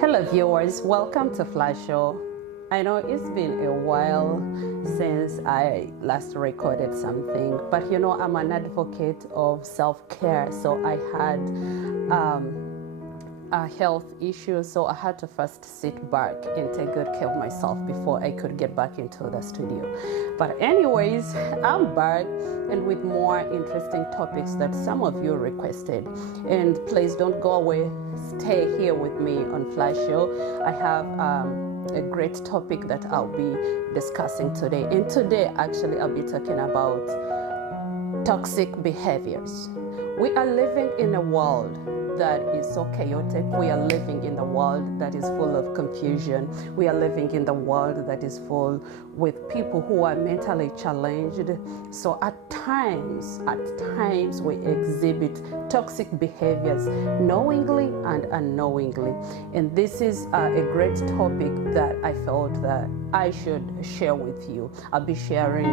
Hello viewers, welcome to FLA Show. I know it's been a while since I last recorded something, but I'm an advocate of self-care, so I had a health issue, so I had to first sit back and take good care of myself before I could get back into the studio. But anyways, I'm back and with more interesting topics that some of you requested. And please don't go away, stay here with me on FLA Show. I have a great topic that I'll be discussing today. And today actually I'll be talking about toxic behaviors. We are living in a world that is so chaotic. We are living in a world that is full of confusion. We are living in the world that is full with people who are mentally challenged. So at times we exhibit toxic behaviors knowingly and unknowingly. And this is a great topic that I felt that I should share with you. I'll be sharing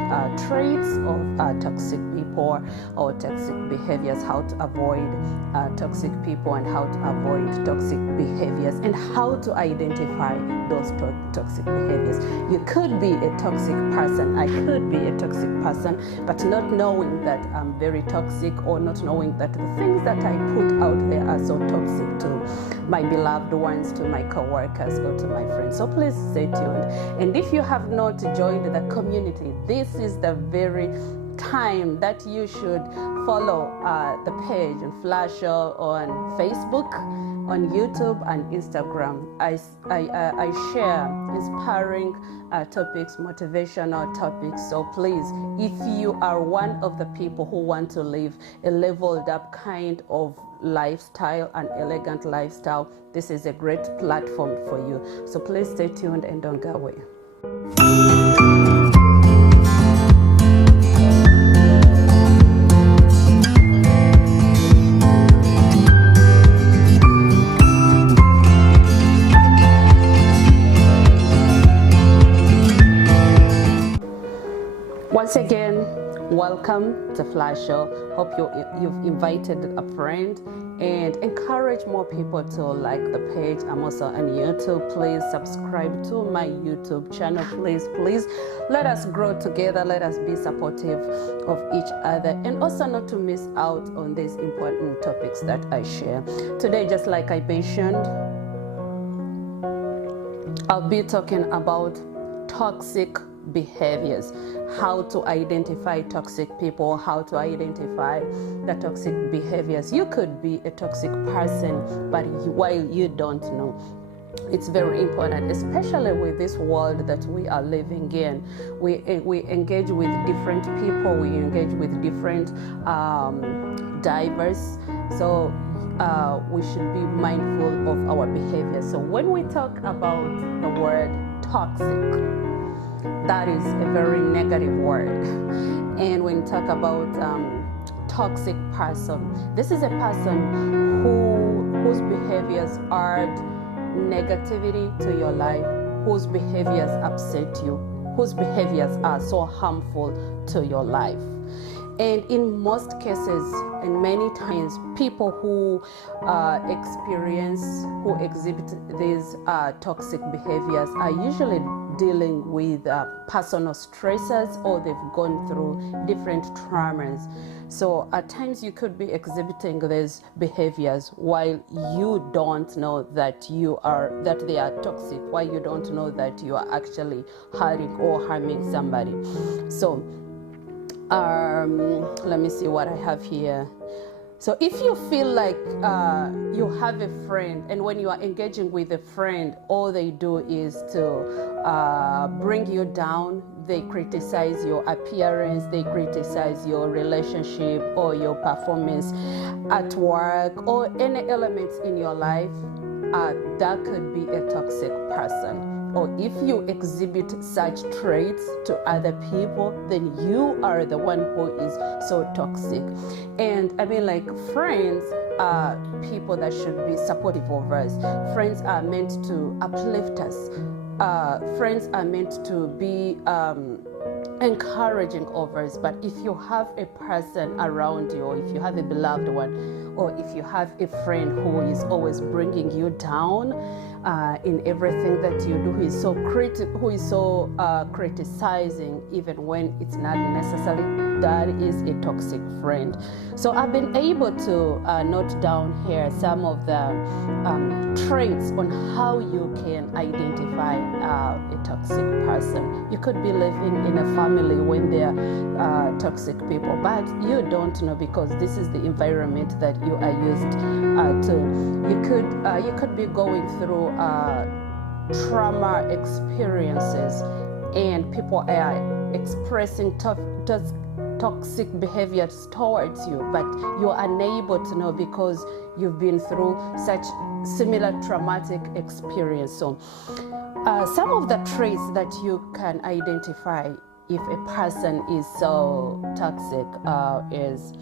traits of toxic people or toxic behaviors, how to avoid toxic people and how to avoid toxic behaviors and how to identify those toxic behaviors. You could be a toxic person, I could be a toxic person, but not knowing that I'm very toxic, or not knowing that the things that I put out there are so toxic to my beloved ones, to my co-workers, or to my friends. So please stay tuned. And if you have not joined the community, this is the very time that you should follow the page on FLA Show on Facebook, on YouTube and Instagram. I share inspiring topics, motivational topics. So please, if you are one of the people who want to live a leveled up kind of lifestyle, an elegant lifestyle, this is a great platform for you. So please stay tuned and don't go away. Once again, welcome to FLA Show. Hope you've invited a friend and encourage more people to like the page. I'm also on YouTube. Please subscribe to my YouTube channel. Please let us grow together. Let us be supportive of each other, and also not to miss out on these important topics that I share. Today, just like I mentioned, I'll be talking about toxic behaviors, how to identify toxic people, how to identify the toxic behaviors. You could be a toxic person, but while you don't know. It's very important, especially with this world that we are living in. We engage with different people, we engage with different diverse. So we should be mindful of our behavior. So when we talk about the word toxic, that is a very negative word. And when we talk about toxic person, this is a person whose behaviors are negativity to your life, whose behaviors upset you, whose behaviors are so harmful to your life. And in most cases, and many times, people who exhibit these toxic behaviors are usually dealing with personal stresses, or they've gone through different traumas. So at times you could be exhibiting these behaviors while you don't know that they are toxic, while you don't know that you are actually hurting or harming somebody. So let me see what I have here. So if you feel like you have a friend, and when you are engaging with a friend, all they do is to bring you down, they criticize your appearance, they criticize your relationship or your performance at work or any elements in your life, that could be a toxic person. Or if you exhibit such traits to other people, then you are the one who is so toxic. And I mean, like, friends are people that should be supportive of us. Friends are meant to uplift us. Friends are meant to be encouraging of us. But if you have a person around you, or if you have a beloved one or if you have a friend who is always bringing you down in everything that you do, who is so criticizing even when it's not necessary, that is a toxic friend. So I've been able to note down here some of the traits on how you can identify a toxic person. You could be living in a family when there are toxic people, but you don't know because this is the environment that you are used to. You could be going through trauma experiences, and people are expressing toxic behaviors towards you, but you're unable to know because you've been through such similar traumatic experience. So some of the traits that you can identify if a person is so toxic is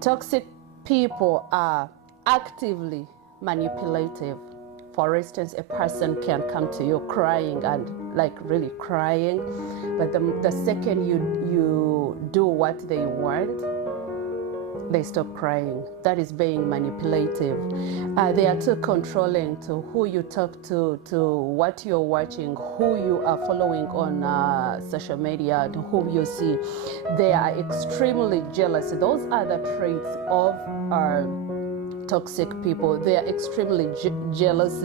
toxic people are actively manipulative. For instance, a person can come to you crying and like really crying, but the second you do what they want, they stop crying. That is being manipulative. They are too controlling to who you talk to what you're watching, who you are following on social media, and whom you see. They are extremely jealous. Those are the traits of our toxic people. They are extremely jealous.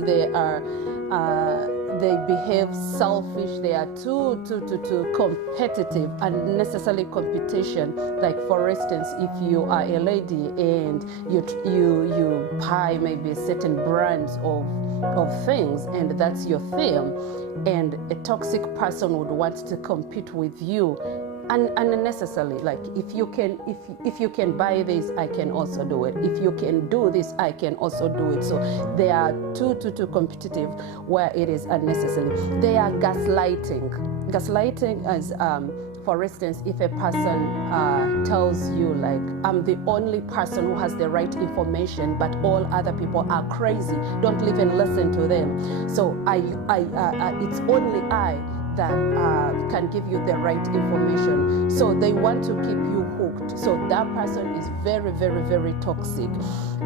They behave selfish. They are too competitive, unnecessary competition. Like for instance, if you are a lady and you buy maybe a certain brands of things, and that's your theme, and a toxic person would want to compete with you unnecessarily. Like if you can buy this, I can also do it. If you can do this, I can also do it. So they are too competitive where it is unnecessary. They are gaslighting. Gaslighting is for instance, if a person tells you like, I'm the only person who has the right information, but all other people are crazy, don't even listen to them. So it's only I that can give you the right information. So they want to keep you hooked. So that person is very toxic.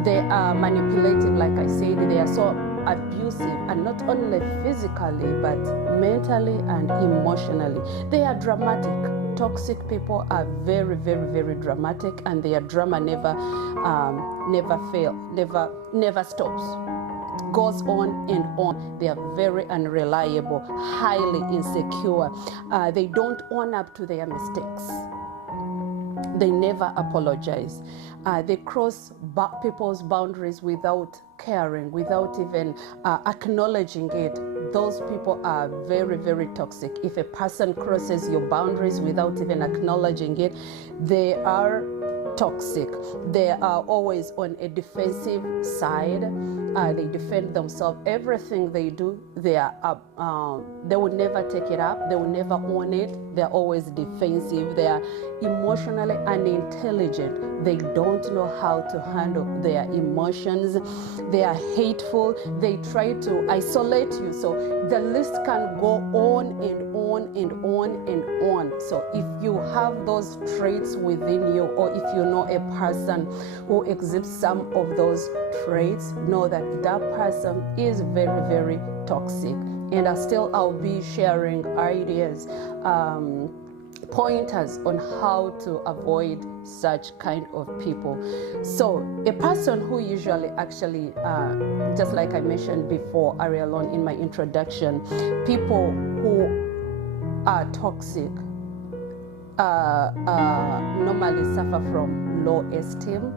They are manipulative, like I said. They are so abusive, and not only physically but mentally and emotionally. They are dramatic. Toxic people are very dramatic, and their drama never stops. Goes on and on. They are very unreliable, highly insecure. They don't own up to their mistakes. They never apologize. They cross people's boundaries without caring, without even acknowledging it. Those people are very toxic. If a person crosses your boundaries without even acknowledging it, they are toxic. They are always on a defensive side. They defend themselves. Everything they do, they will never take it up. They will never own it. They're always defensive. They are emotionally unintelligent. They don't know how to handle their emotions. They are hateful. They try to isolate you. So the list can go on and on and on and on. So if you have those traits within you, or if you know a person who exhibits some of those traits, know that that person is very toxic. And I'll be sharing ideas, pointers on how to avoid such kind of people. So a person who usually actually, just like I mentioned before earlier on in my introduction, people who are toxic normally suffer from low esteem.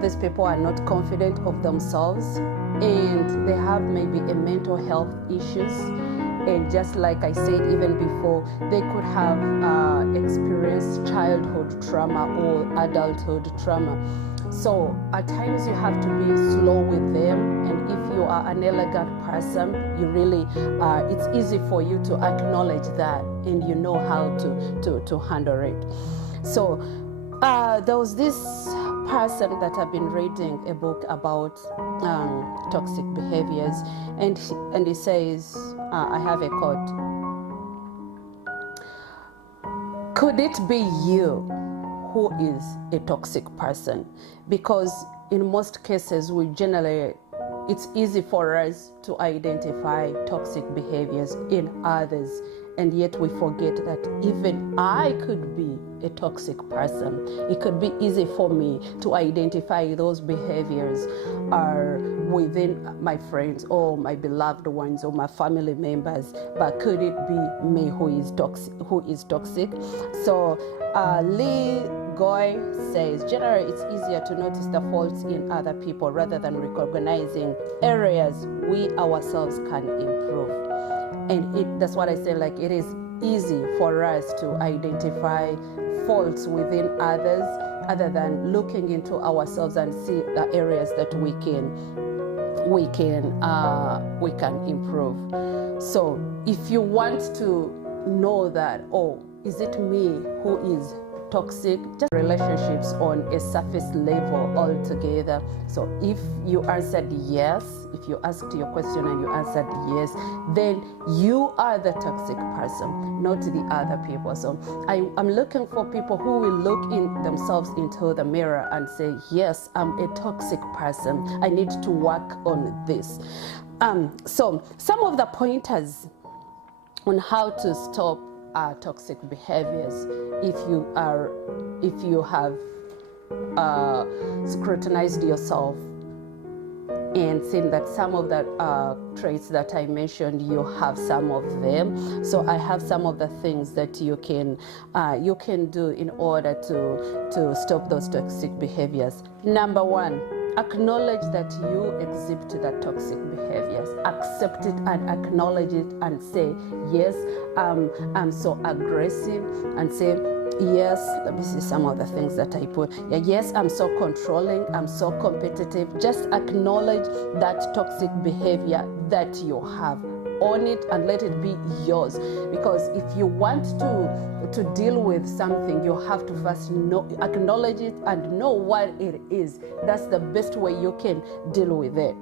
These people are not confident of themselves, and they have maybe a mental health issues. And just like I said even before, they could have experienced childhood trauma or adulthood trauma. So at times you have to be slow with them, and if you are an elegant person, you really it's easy for you to acknowledge that, and you know how to handle it. So there was this person that I've been reading a book about toxic behaviors, and he says, I have a quote: "Could it be you who is a toxic person, because in most cases it's easy for us to identify toxic behaviors in others, and yet we forget that even I could be a toxic person. It could be easy for me to identify those behaviors are within my friends or my beloved ones or my family members, but could it be me who is toxic? So Lee Goy says, generally it's easier to notice the faults in other people rather than recognizing areas we ourselves can improve. And that's what I say, like, it is easy for us to identify faults within others other than looking into ourselves and see the areas that we can improve. So if you want to know that, oh, is it me who is toxic? Just relationships on a surface level altogether. So if you answered yes, if you asked your question and you answered yes, then you are the toxic person, not the other people. So I'm looking for people who will look in themselves into the mirror and say, yes, I'm a toxic person. I need to work on this. So some of the pointers on how to stop toxic behaviors, if you have scrutinized yourself and seen that some of the traits that I mentioned, you have some of them. So I have some of the things that you can do in order to stop those toxic behaviors. Number one, acknowledge that you exhibit the toxic behaviors. Accept it and acknowledge it and say, yes, I'm so aggressive, and say, yes, let me see some of the things that I put. Yeah, yes, I'm so controlling, I'm so competitive. Just acknowledge that toxic behavior that you have. Own it and let it be yours. Because if you want to deal with something, you have to first acknowledge it and know what it is. That's the best way you can deal with it.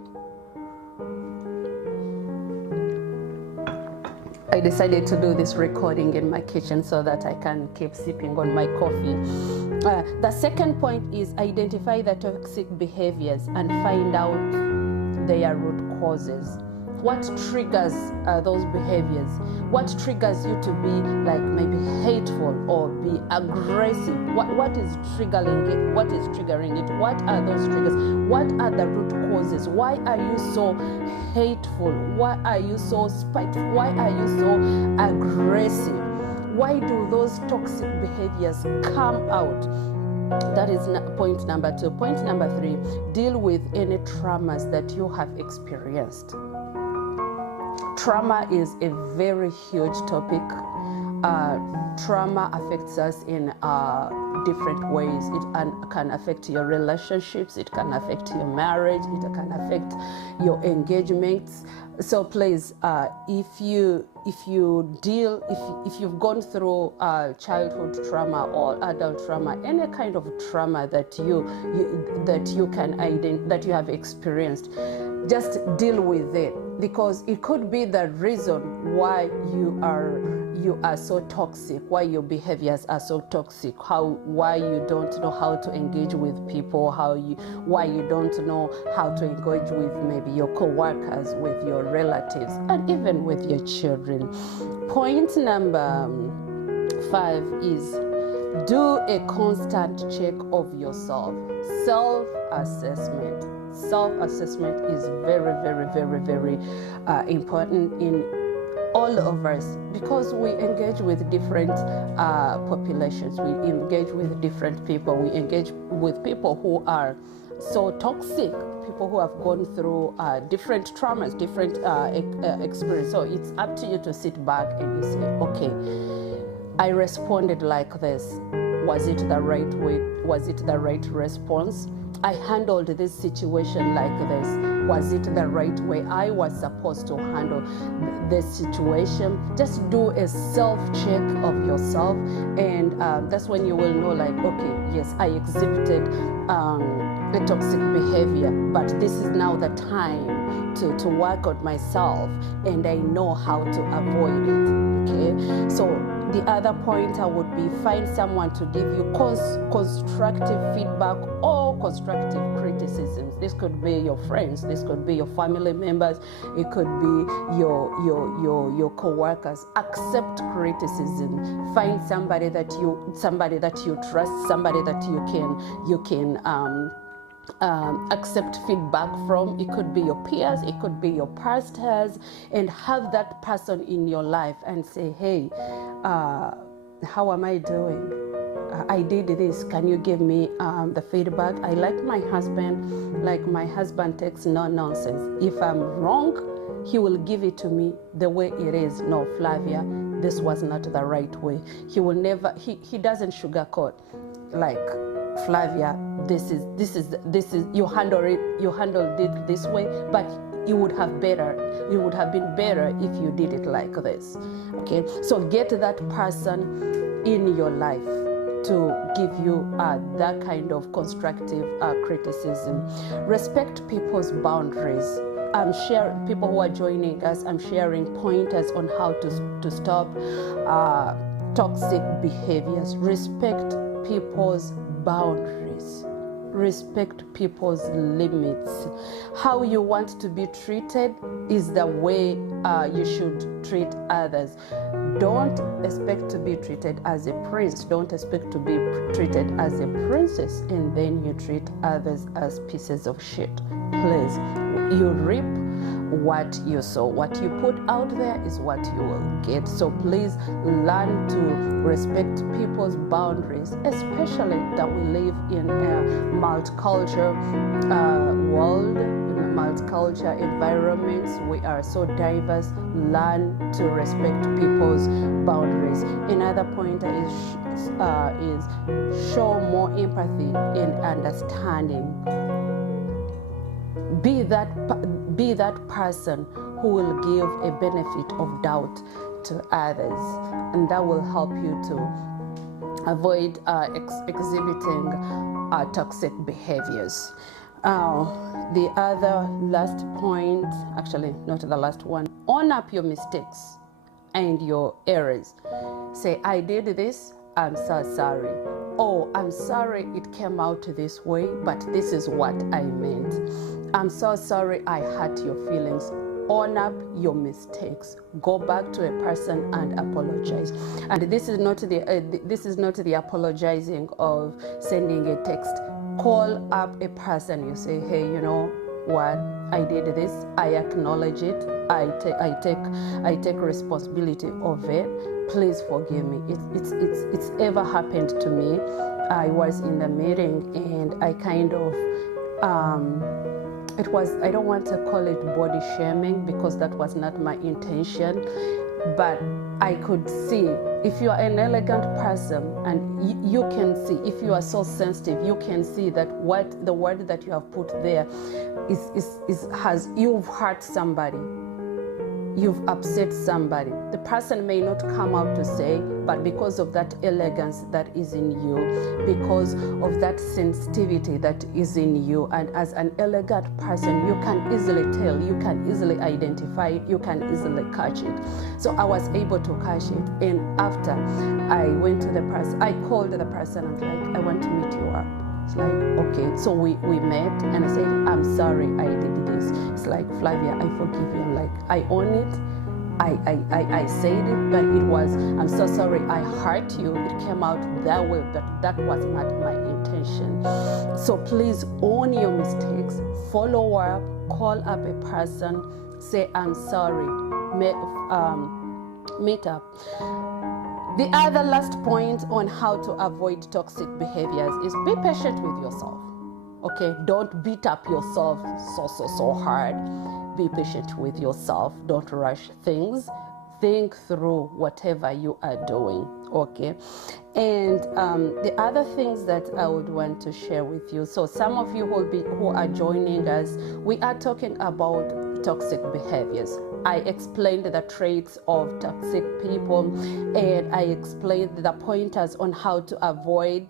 I decided to do this recording in my kitchen so that I can keep sipping on my coffee. The second point is identify the toxic behaviors and find out their root causes. What triggers those behaviors? What triggers you to be like maybe hateful or be aggressive? What is triggering it? What is triggering it? What are those triggers? What are the root causes? Why are you so hateful? Why are you so spiteful? Why are you so aggressive? Why do those toxic behaviors come out? That is point number two. Point number three, deal with any traumas that you have experienced. Trauma is a very huge topic. Trauma affects us in different ways. It can affect your relationships, it can affect your marriage, it can affect your engagements. So please, if you've gone through childhood trauma or adult trauma, any kind of trauma that you have experienced, just deal with it, because it could be the reason why you are so toxic, why your behaviors are so toxic, why you don't know how to engage with people, why you don't know how to engage with maybe your co-workers, with your relatives, and even with your children. Point number 5 is do a constant check of yourself. Self-assessment. Self-assessment is very, very, very, very important in all of us, because we engage with different populations, we engage with different people, we engage with people who are so toxic, people who have gone through different traumas, different experience. So it's up to you to sit back and you say, okay, I responded like this. Was it the right way? Was it the right response? I handled this situation like this. Was it the right way I was supposed to handle this situation? Just do a self-check of yourself, and that's when you will know, like, okay, yes, I exhibited a toxic behavior, but this is now the time to work on myself, and I know how to avoid it. Okay, so The other pointer would be find someone to give you constructive feedback or constructive criticisms. This could be your friends, this could be your family members, it could be your co-workers. Accept criticism. Find somebody that you trust, somebody that you can accept feedback from. It could be your peers, it could be your pastors, and have that person in your life and say, hey, how am I doing? I did this. Can you give me the feedback? I like my husband takes no nonsense. If I'm wrong, he will give it to me the way it is. No, Flavia, this was not the right way. He will never, he doesn't sugarcoat. Like, Flavia, this is you handled it this way, but you would have been better if you did it like this. Okay, so get that person in your life to give you that kind of constructive criticism. Respect people's boundaries. I'm sharing, people who are joining us, I'm sharing pointers on how to stop toxic behaviors. Respect people's boundaries. Respect people's limits. How you want to be treated is the way you should treat others. Don't expect to be treated as a prince. Don't expect to be treated as a princess, and then you treat others as pieces of shit. Please, you reap what you sow. What you put out there is what you will get. So please learn to respect people's boundaries, especially that we live in a multicultural world, in a multicultural environments. We are so diverse. Learn to respect people's boundaries. Another point is show more empathy and understanding. Be that person who will give a benefit of doubt to others, and that will help you to avoid exhibiting toxic behaviors. The other last point, actually not the last one, own up your mistakes and your errors. Say, I did this, I'm so sorry. Oh, I'm sorry it came out this way, but this is what I meant. I'm so sorry I hurt your feelings. Own up your mistakes. Go back to a person and apologize. And this is not the apologizing of sending a text. Call up a person. You say, hey, you know what? I did this. I acknowledge it. I take responsibility of it. Please forgive me. It's ever happened to me. I was in the meeting and I kind of I don't want to call it body shaming because that was not my intention, but I could see if you are an elegant person and you can see, if you are so sensitive, you can see that what the word that you have put there you've hurt somebody. You've upset somebody. The person may not come out to say, but because of that elegance that is in you, because of that sensitivity that is in you, and as an elegant person, you can easily tell, you can easily identify it, you can easily catch it. So I was able to catch it, and after I went to the person, I called the person and was like, I want to meet you up. It's like, okay, so we met, and I said, I'm sorry I did this. It's like, Flavia, I forgive you. I'm like, I own it. I said it, but it was, I'm so sorry I hurt you. It came out that way, but that was not my intention. So please own your mistakes, follow up, call up a person, say, I'm sorry, meet up. The other last point on how to avoid toxic behaviors is be patient with yourself. Okay, don't beat up yourself so hard. Be patient with yourself. Don't rush things. Think through whatever you are doing. Okay, and the other things that I would want to share with you. So some of you who are joining us, we are talking about toxic behaviors. I explained the traits of toxic people, and I explained the pointers on how to avoid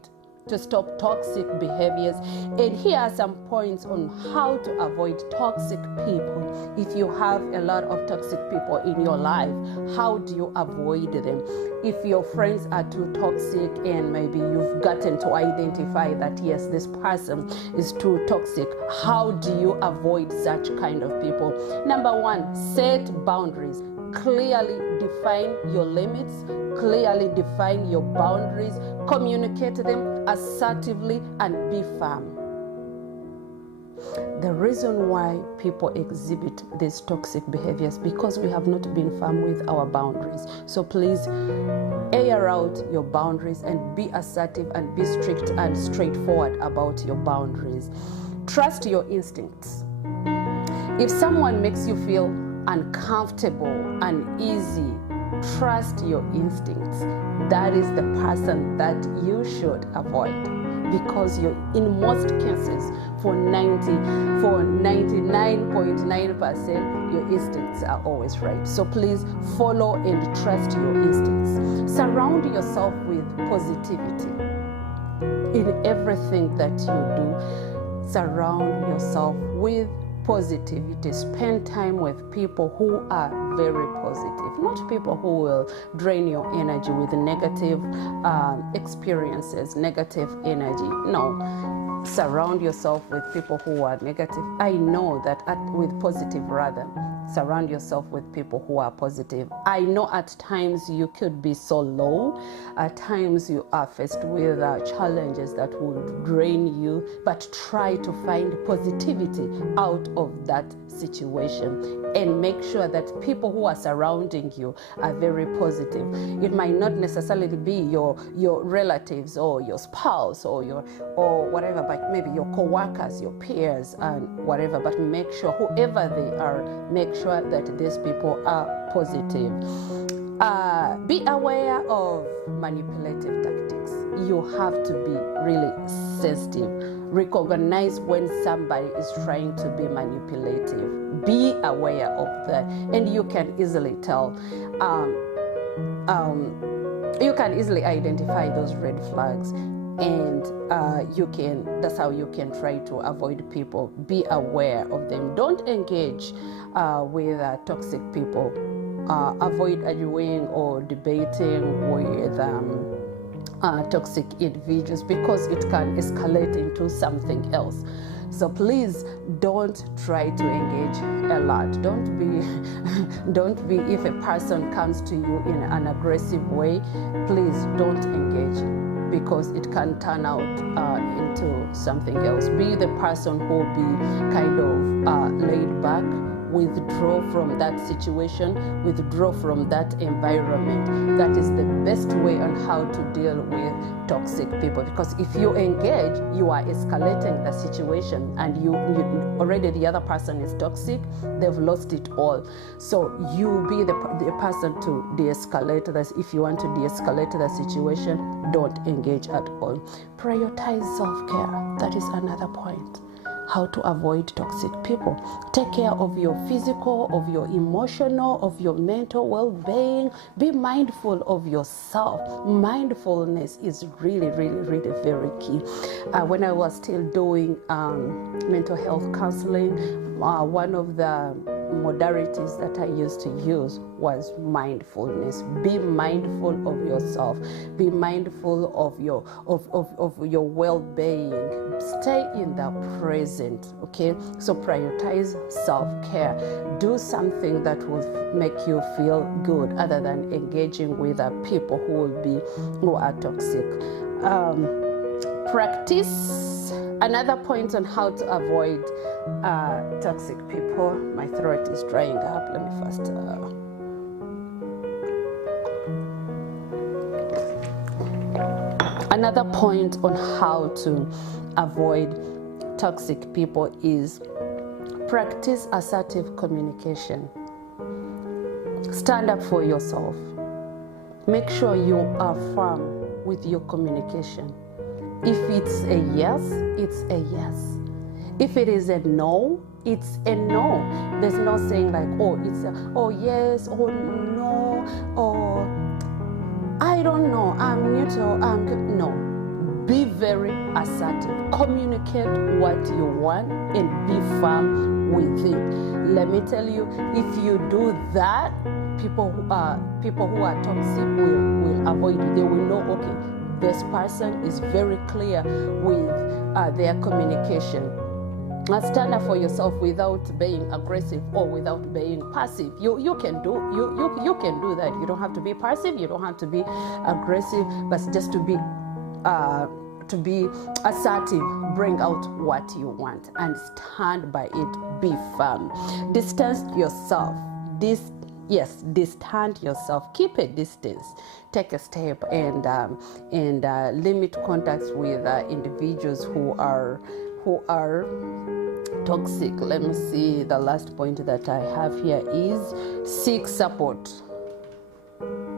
to stop toxic behaviors. And here are some points on how to avoid toxic people. If you have a lot of toxic people in your life, how do you avoid them? If your friends are too toxic and maybe you've gotten to identify that yes, this person is too toxic, how do you avoid such kind of people? Number one, set boundaries. Clearly define your limits, clearly define your boundaries, communicate them assertively, and be firm. The reason why people exhibit these toxic behaviors because we have not been firm with our boundaries. So please air out your boundaries and be assertive and be strict and straightforward about your boundaries. Trust your instincts. If someone makes you feel uncomfortable, uneasy, trust your instincts. That is the person that you should avoid, because you're in most cases, for 99.9%, your instincts are always right. So please follow and trust your instincts. Surround yourself with positivity in everything that you do. Surround yourself with positivity. Spend time with people who are very positive, not people who will drain your energy with negative experiences, negative energy. No, surround yourself with people who are negative. I know that with positive rather. Surround yourself with people who are positive. I know at times you could be so low. At times you are faced with challenges that will drain you, but try to find positivity out of that situation and make sure that people who are surrounding you are very positive. It might not necessarily be your relatives or your spouse or whatever, but maybe your co-workers, your peers and whatever, but make sure whoever they are, make sure that these people are positive. Be aware of manipulative tactics. You have to be really sensitive. Recognize when somebody is trying to be manipulative. Be aware of that, and you can easily tell. You can easily identify those red flags, and that's how you can try to avoid people. Be aware of them. Don't engage with toxic people. Avoid arguing or debating with toxic individuals, because it can escalate into something else. So please don't try to engage a lot. Don't be if a person comes to you in an aggressive way, please don't engage, because it can turn out into something else. Be the person who will be kind of laid back, withdraw from that situation, withdraw from that environment. That is the best way on how to deal with toxic people, because if you engage, you are escalating the situation, and you already the other person is toxic, they've lost it all. So you be the person to de-escalate this. If you want to de-escalate the situation, don't engage at all. Prioritize self-care. That is another point. How to avoid toxic people. Take care of your physical, of your emotional, of your mental well-being. Be mindful of yourself. Mindfulness is really, really, really very key. When I was still doing mental health counseling, one of the modalities that I used to use was mindfulness. Be mindful of yourself. Be mindful of your well-being. Stay in the present. Okay, so prioritize self-care. Do something that will make you feel good, other than engaging with people who are toxic. Practice. Another point on how to avoid toxic people. My throat is drying up. Let me first. Another point on how to avoid toxic people is practice assertive communication. Stand up for yourself. Make sure you are firm with your communication. If it's a yes, it's a yes. If it is a no, it's a no. There's no saying like, oh, it's a, oh yes, oh no, or I don't know, I'm neutral, no. Be very assertive. Communicate what you want and be firm with it. Let me tell you, if you do that, people who are toxic will avoid you. They will know, okay, this person is very clear with their communication. Stand up for yourself without being aggressive or without being passive. You can do that. You don't have to be passive. You don't have to be aggressive, but just to be assertive. Bring out what you want and stand by it. Be firm. Distance yourself. Distance yourself. Keep a distance. Take a step and limit contacts with individuals who are toxic. Let me see. The last point that I have here is seek support.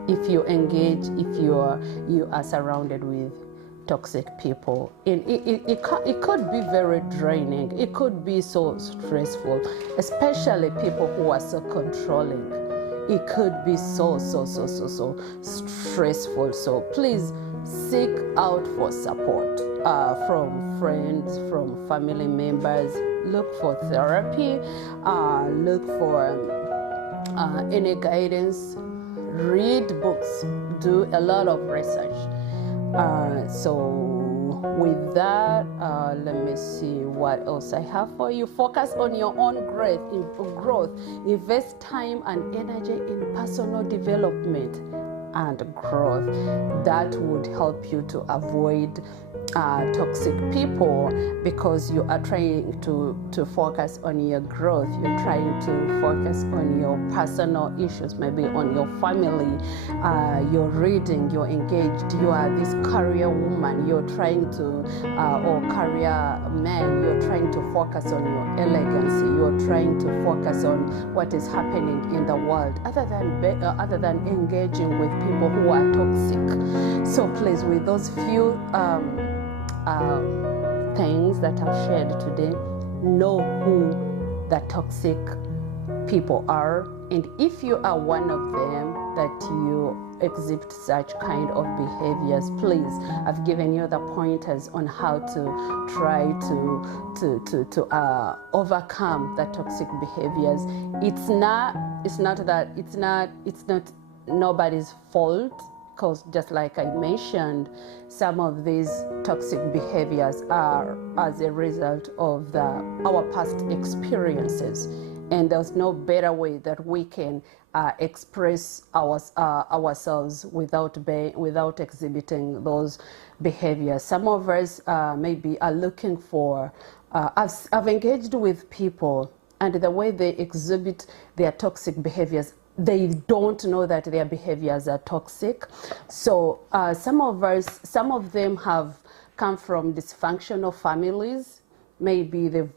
If you engage, if you are surrounded with toxic people, and it could be very draining. It could be so stressful, especially people who are so controlling. It could be so stressful. So please seek out for support from friends, from family members. Look for therapy. Look for any guidance. Read books. Do a lot of research. So with that, let me see what else I have for you. Focus on your own growth. Invest time and energy in personal development and growth. That would help you to avoid toxic people, because you are trying to focus on your growth. You're trying to focus on your personal issues, maybe on your family. You're reading, you're engaged, you are this career woman, you're trying to or career man, you're trying to focus on your elegancy, you're trying to focus on what is happening in the world, other than engaging with people who are toxic. So please, with those few things that I've shared today, know who the toxic people are, and if you are one of them that you exhibit such kind of behaviors, please, I've given you the pointers on how to try to overcome the toxic behaviors. It's not nobody's fault, because just like I mentioned, some of these toxic behaviors are as a result of our past experiences, and there's no better way that we can express ourselves without exhibiting those behaviors. Some of us maybe are looking for. I've engaged with people, and the way they exhibit their toxic behaviors, they don't know that their behaviors are toxic. So some of them have come from dysfunctional families. Maybe they've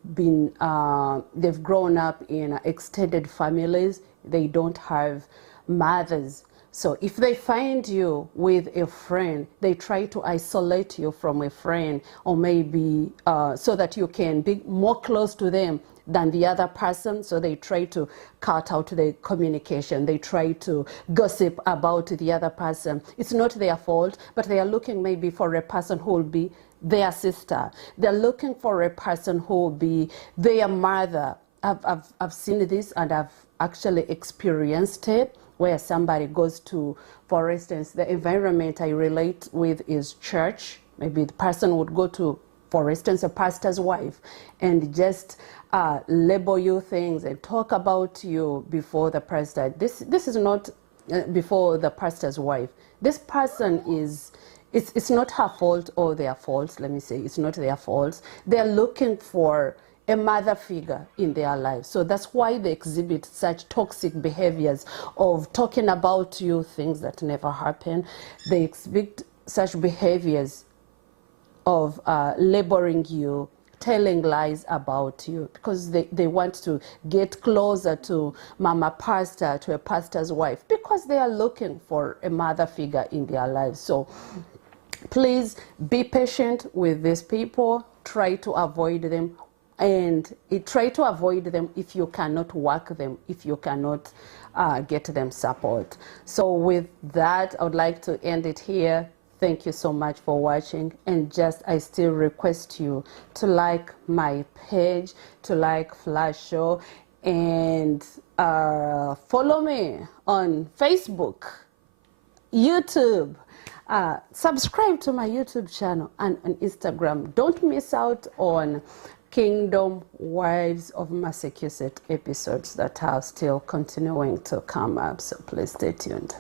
grown up in extended families. They don't have mothers. So if they find you with a friend, they try to isolate you from a friend, or maybe so that you can be more close to them than the other person. So they try to cut out the communication. They try to gossip about the other person. It's not their fault, but they are looking maybe for a person who will be their sister. They're looking for a person who will be their mother. I've seen this, and I've actually experienced it, where somebody goes to, for instance, the environment I relate with is church. Maybe the person would go to, for instance, a pastor's wife, and just label you things and talk about you before the pastor. This is not before the pastor's wife. This person it's not her fault or their fault. Let me say, it's not their fault. They're looking for a mother figure in their lives. So that's why they exhibit such toxic behaviors of talking about you, things that never happen. They exhibit such behaviors of labeling you, telling lies about you, because they want to get closer to mama pastor, to a pastor's wife, because they are looking for a mother figure in their lives. So please be patient with these people. Try to avoid them, and try to avoid them if you cannot work them, if you cannot get them support. So with that, I would like to end it here. Thank you so much for watching, and I still request you to like my page, to like Flash Show, and follow me on Facebook, YouTube. Subscribe to my YouTube channel and on Instagram. Don't miss out on Kingdom Wives of Massachusetts episodes that are still continuing to come up, so please stay tuned.